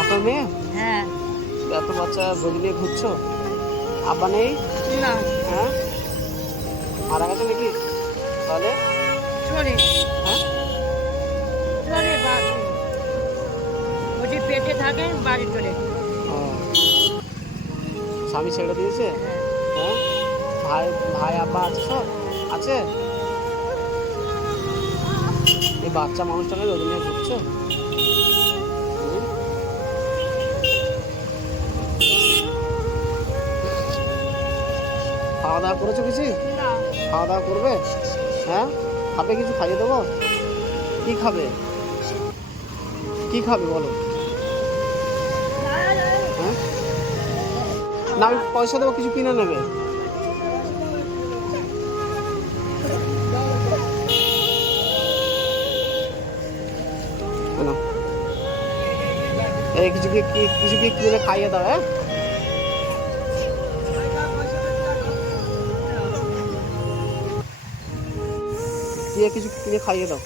আপনার মেয়ে? হ্যাঁ। এত বাচ্চা গদি নিয়ে ঘুরছো? আব্বা নেই? না। হ্যাঁ? মারা গেছে নাকি? তাহলে? চলে হ্যাঁ? চলে ওটি পেটে থাকে বাড়ি চলে স্বামী ছেড়ে দিয়েছে? হ্যাঁ। ভাই ভাই আব্বা আছে সব? আছে? এই বাচ্চা মানুষটাকে রোদ নিয়ে ঘুরছো? খাওয়া দাওয়া করেছ কিছু? খাওয়া দাওয়া করবে? হ্যাঁ? খাবে কিছু? খাইয়ে দেবো? কি খাবে? কি খাবে বলো? হ্যাঁ? না আমি পয়সা দেবো কিছু কিনে নেবে। কিছু কিছু কি কিনে খাইয়ে দাও হ্যাঁ? কিছু কিনে খাইয়ে দাও।